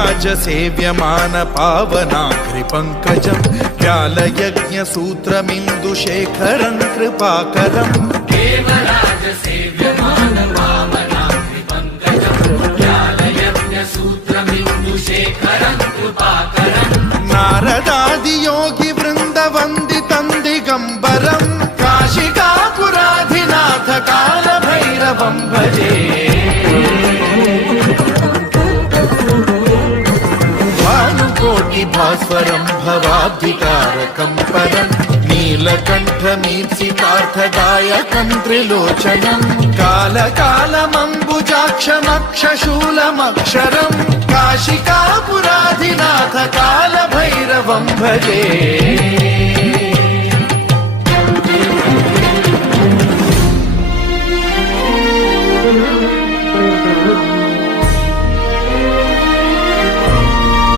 देवराजसेव्यमान पावनाघ्रिपङ्कजं व्यालयज्ञसूत्रमिन्दुशेखरं कृपाकरम् देवराजसेव्यमान पावनाघ्रिपङ्कजं व्यालयज्ञसूत्रमिन्दुशेखरं कृपाकरम् नारदादियोगिवृन्दवन्दितं दिगम्बरं काशिकापुराधिनाथ कालभैरवं भजे भास्वरं भवाब्धिकारकं परं नीलकण्ठमीप्सितार्थदायकं त्रिलोचनं कालकालमम्बुजाक्षमक्षशूलमक्षरं काशिकापुराधिनाथ कालभैरवं भजे।